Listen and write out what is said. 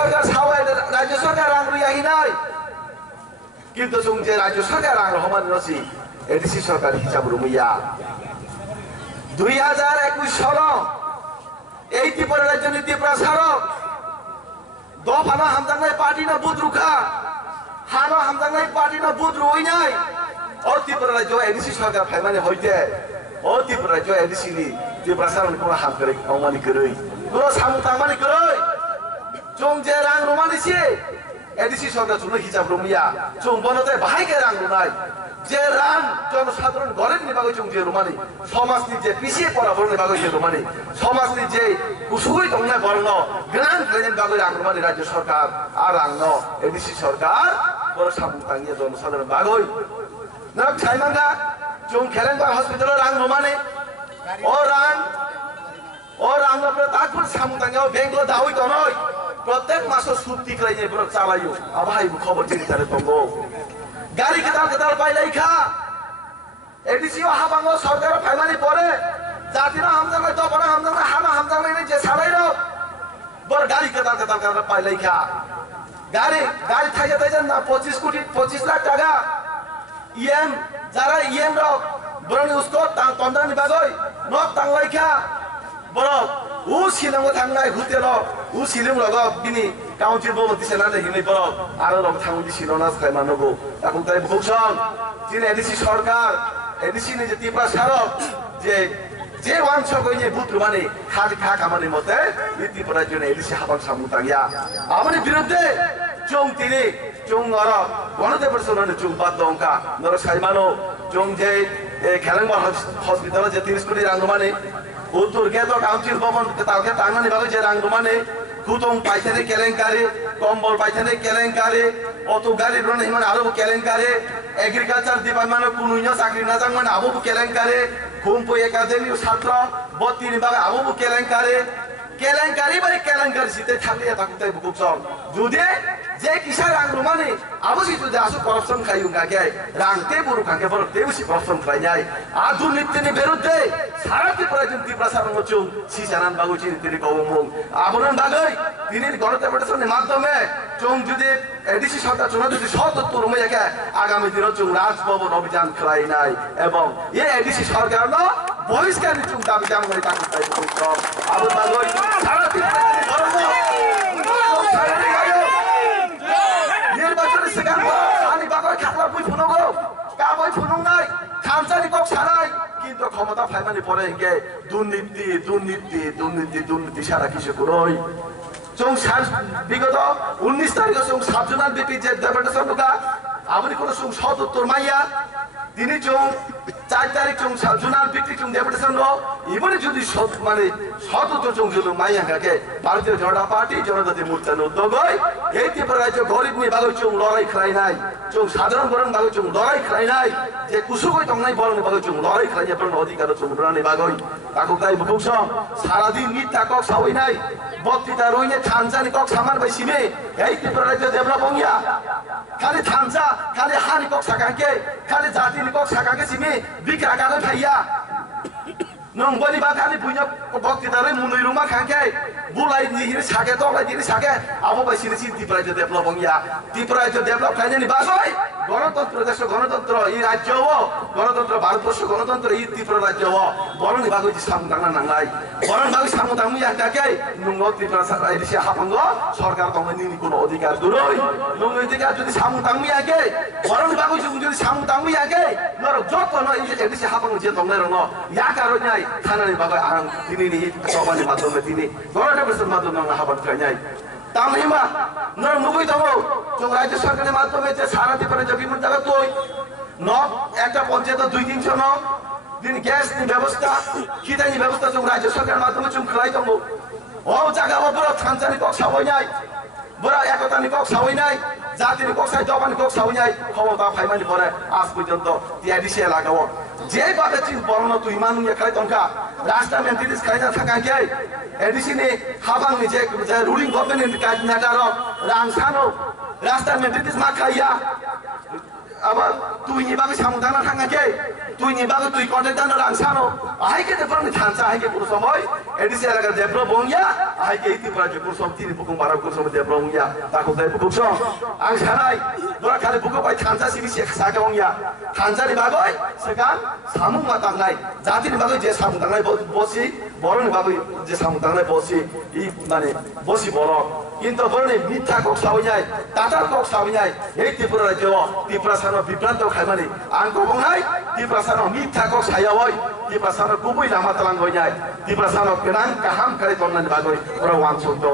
সরকার Sawai রাজ্য সরকার রাং রুয়াহি নাই কিন্তু जों যে রাজ্য সরকার রাং রহমান রসি এডিসি সরকার হিসাব রুমিয়া 2021 সাল এই ত্রিপুরা রাজ্য নীতি প্রসারক দফানা হামদাংনাই পার্টি না বুদ্রুখা হানো হামদাংনাই পার্টি না বুদ্রু হইনাই ও ত্রিপুরা রাজ্য এডিসি সরকার ফাইমানে হইতে ও ত্রিপুরা রাজ্য এডিসি নি ত্রিপুরা সারন কোন হাম করে অমানি করই কোন সামুতামানি করই जों যে রাং রুমানিছি এডিসি সরকার জন্য হিসাব রুমিয়া जों বনতে বাহাইকে রাং রুনাই যে রাং জনসাধারণ গরের নিবাগৈ जों যে রুমানি সমাজনি যে পিছিয়ে পড়া বড় নিবাগৈ যে রুমানি সমাজনি যে কুসুই দংনাই বর্ণ গ্রান গ্রেন বাগৈ রাং রুমানি রাজ্য সরকার আর রাং ন এডিসি সরকার বড় সামুতাঙ্গিয়া জনসাধারণ বাগৈ নক ছাইমাঙ্গা जों খেলেনবাগ হসপিটাল রাং রুমানি ও রাং আপনার তারপর সামুতাঙ্গিয়া বেঙ্গল দাওই তো নয় প্রত্যেক মাসে সুত্তি ক্রাইনে বড় চালাইও আবাই খবর চিনি তারে তঙ্গো গাড়ি কেদাল পাইলাই খা এডিসি ও হাবাঙ্গ সরকার ফাইমানি পরে জাতিনা হামদাঙ্গা দপনা হামদাঙ্গা হানা হামদাঙ্গা যে চালাইলো বড় গাড়ি কেদাল পাইলাই খা গাড়ি থাইয়া না 25 লাখ টাকা ইএম যারা ইএম রক বড় উস্কো তন্দানি বাগই নক তাংলাই খা বড় উ শিলং থাংনাই ঘুরতেল উ শিলং লগ বিনি কাউন্সিল বমতি সেনালে হিনে বড় আর রক থাংদি শিলনা সাই মানবো এখন তাই ভূষণ যিনি এডিসি সরকার এডিসি নি যে ত্রিপুরা সারক যে ওয়াংশ কইনে বুত্র মানে খালি খা কামানি মতে ত্রিপুরার জন্য এডিসি হাবাং সামুতাঙ্গিয়া আমাদের বিরুদ্ধে जों और गणदेवर सोनाने जों बात दंका नर साइमानो जों जे खेलेंबार हॉस्पिटल जे 30 कोटी रां रमाने उत्तर गेट काउंसिल भवन तालके तांगानि बागै जे रां रमाने खुतम पाइथाने केलेंकारि कम्बल पाइथाने केलेंकारि अटो गाड़ी रन हिमान आरो केलेंकारि एग्रीकालचार डिपार्टमेंट कुनुइनो चाकरि नाजां मान आबो केलेंकारि खुमपु एकाडेमी छात्र बत्तिनि बागै आबो केलेंकारि बारे केलेंकारि सिते थालिया ताकुताय बुकुसं जुदि जे किसा रां रमाने आबो सितु दासु करप्शन खायु गागे रांते बुरु खाके बर तेबुसि करप्शन खायनाय आ दुर्नीतिनि बिरुद्धे सारा त्रिपुरा ত্রিপুরা সারংচুং সিসানান বাগুচি তিনি গবমুং আবরণ বাগৈ তিনি গণতন্ত্রের মাধ্যমে চুং যদি এডিসি সরকার চুনা যদি সতত্ব রুমাইয়াকে আগামী দিনে চুং রাজভবন অভিযান খাই নাই এবং এই এডিসি সরকার ন বহিষ্কারী চুং দাবি জানাই তাকে তাই সব আবু বাগৈ সারা ত্রিপুরা গরম নির্বাচনের সেখান সানি বাগৈ খাতলা পুই ফুনগো কাবই ফুনুং নাই খামসানি কক সারাই কিন্তু ক্ষমতা ফাইমানি পরে গে দুর্নীতি সারা কিছু করই जों বিগত 19 তারিখে जों সাবজনাল বিপি যে ডেপুটেশন কা আপনি কোন जों সদুত্তর মাইয়া তিনি जों 4 তারিখ जों সাবজনাল বিপি जों ডেপুটেশন নো ইবনে যদি মানে সদুত্তর जों যদি মাইয়া কাকে ভারতীয় জনতা পার্টি জনজাতি মোর্চার উদ্যোগ হয় এই ত্রিপুরা রাজ্য গরিব মি বাগৈ जों লড়াই খাই নাই जों সাধারণ গরম বাগৈ जों লড়াই খাই নাই যে কুসুগৈ তংনাই বলনি বাগৈ जों লড়াই খাই নাই পরন অধিকার जों রানি বাগৈ তাকো তাই বুকস সারা দিন মিথ্যা কক সাওই নাই বত্তিতা রইনে থানজানি কক সামান বাইসিমে এই ত্রিপুরা রাজ্য ডেভেলপ হইয়া খালি থানজা খালি হানি কক সাকাকে খালি জাতিনি কক সাকাকে সিমে বিক্রা কালে ভাইয়া নং বলি বা খালি বুইনা বত্তিতা রই মুনুই রুমা খাকে বুলাই নিহিরে সাকে তলাই দিনি সাকে আবো বাইসিনে সি ত্রিপুরা রাজ্য ডেভেলপ হইয়া ত্রিপুরা রাজ্য ডেভেলপ খাইনি বাসই গণতন্ত্র দেশ গণতন্ত্র এই রাজ্য গণতন্ত্র ভারতবর্ষ গণতন্ত্র এই ত্রিপুরা রাজ্য বরং বাগৈ সামদাংনা নাংলাই বরং বাগৈ সামদাংমি আকাকে নঙ্গ ত্রিপুরা এডিসি হাফাঙ্গ সরকার তংনি কোনো অধিকার দুরই নঙ্গ অধিকার যদি সামদাংমি আগে বরং বাগৈ যদি সামদাংমি আগে নর যত ন এডিসি হাফাঙ্গ যে তংলাই রং ইয়া কারণ নাই থানানি বাগৈ আং তিনি নি সভানি মাধ্যমে তিনি গণতন্ত্রের মাধ্যমে হাবাত খাইনাই তামহিমা নর মুগৈ দব जों রাজ্য সরকারের মাধ্যমে যে সারা ত্রিপুরা যে বিভিন্ন জায়গা তুই ন একটা পঞ্চায়েত 2-300 ন দিন গ্যাস নি ব্যবস্থা কিদানি ব্যবস্থা जों রাজ্য সরকারের মাধ্যমে जों খাই দব ও জায়গা বড় থানচানি কক সাবই নাই বড় একতানি কক সাবই নাই জাতিনি কক সাই দবানি কক সাবই নাই ক্ষমতা ফাইমানি পরে আজ পর্যন্ত টিআইডিসি লাগাও যে বাদে চিন বড় তুই মানু খাই তংকা রাস্তা মেনটেনেন্স খাই না থাকাকে এডিসি নি হাবাং নি যে রুলিং গভর্নমেন্ট কাজ নাটার রাং সানো রাস্তা মেনটেনেন্স মা খাইয়া Ama tu ni bagai samung tanah hanga ke, tu ni bagai tu konten tanah langsano. Ahai ke depan ni thansa ahai ke kurus samoi. Edisi alaga debro bongya, ahai ke itu praja kurus sam tini pukung barang kurus sam debro bongya. Takut dari pukung sam. Ang sanai, dua kali pukung pai thansa sih bisa sakit bongya. Thansa ni bagai sekarang samung matang nai. Jati ni bagai je samung tanah bosi, borong ni bagai je samung tanah bosi. I mana bosi borong. কিন্তু বলে মিথ্যা cock সাউኛই tata cock সাউኛই এই ত্রিপুরা রাজ্য ত্রিপুরা সানো বিভ্রান্ত খাইমানি আং কবং নাই ত্রিপুরা সানো মিথ্যা কক সায়াবই ত্রিপুরা সানো গুবই লামা তালাং হই যায় ত্রিপুরা সানো কেনাং কাহাম খালি তন্নানি বাগই ওরা ওয়ান সন্তো